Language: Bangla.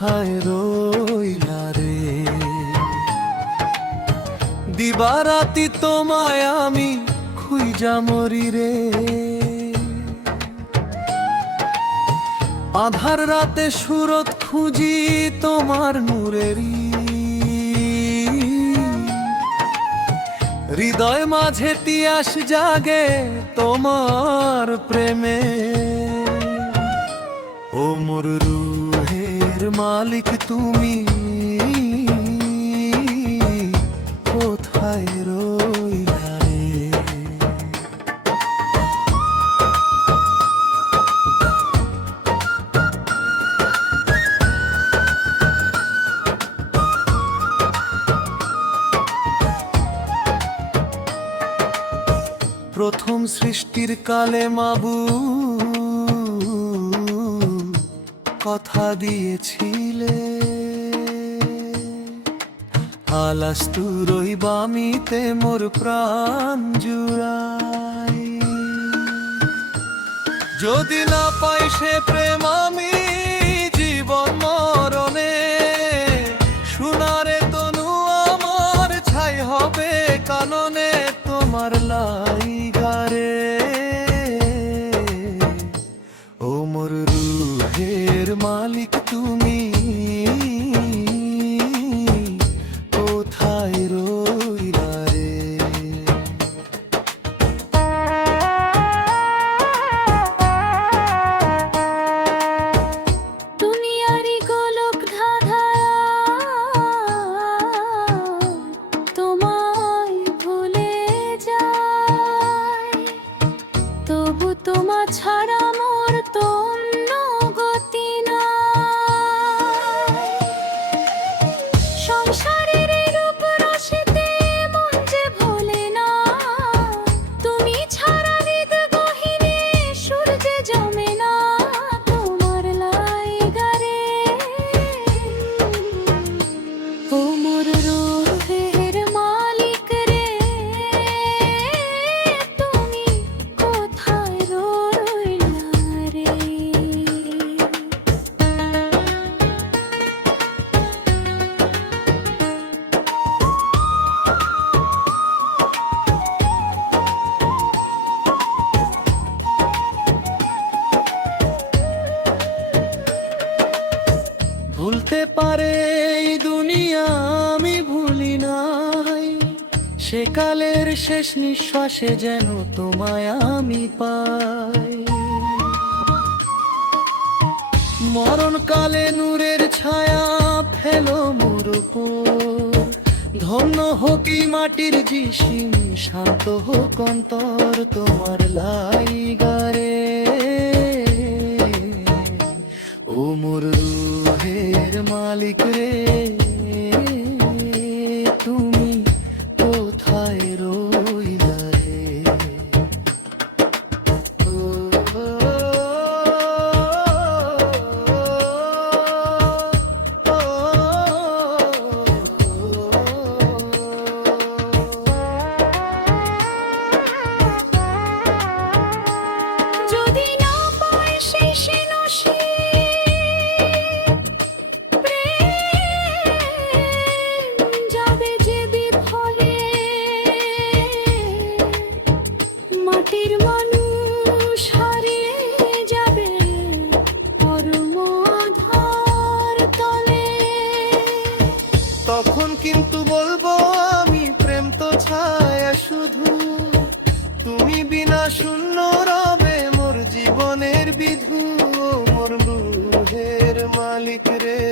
কোথায় রইলা রে? দিবারাতি তোমায় আমি খুঁজা মরি রে। আধার রাতে সুরত খুঁজি তোমার নূরেরই, হৃদয় মাঝে তিয়াস জাগে তোমার প্রেমে। ও মোর রুহের মালিক তুমি কোথায় রইলা রে? প্রথম সৃষ্টির কালে মাবুদ কথা দিয়েছিলে, আলাস্তু রইবামিতে মোর প্রাণ জুড়াই। যদি না পাই সে প্রেম আমি জীবন মরণে, সোনারে তনু আমার ছাই হবে কাননে তোমার লাইগারে। ও মোর রুহের মালিক তুমি কোথায় রইলা রে? দুনিয়ারি গোলক ধাঁধা তোমায় ভুলে যায়, তবু তোমা ছাড়া মোর তো অন্য গতি নাই। সংসারের এই রূপ রসিতে মন যে ভোলে না, তুমি ছাড়া হৃদ গহীনে সূর্যে জমে না তোমার লাইগারে। ও মোর রুহের মালিক রে, তুমি কোথায় রইলা রে? ভুলতে পারে এই দুনিয়া আমি ভুলি নাই, সেকালের শেষ নিঃশ্বাসে যেন তোমায় আমি পাই। মরণকালে নূরের ছায়া ফেলো মোর উপর, ধন্য হোক এই মাটির জিসিম, শান্ত হোক অন্তর তোমার লাইগারে। ও মোর রুহের মালিক রে, তুমি কোথায় রইলা রে? ও, যদি না পাই সেই সেনসী প্রেম যাবে যে বিফলে, মাটির মানুষ হারিয়ে যাবে পরম আধার তলে। তখন কিন্তু বলবো আমি প্রেম তো ছায়া শুধু, তুমি বিনা শূন্য রবে মোর জীবনের বিধু। ও মোর রুহের মালিক রে।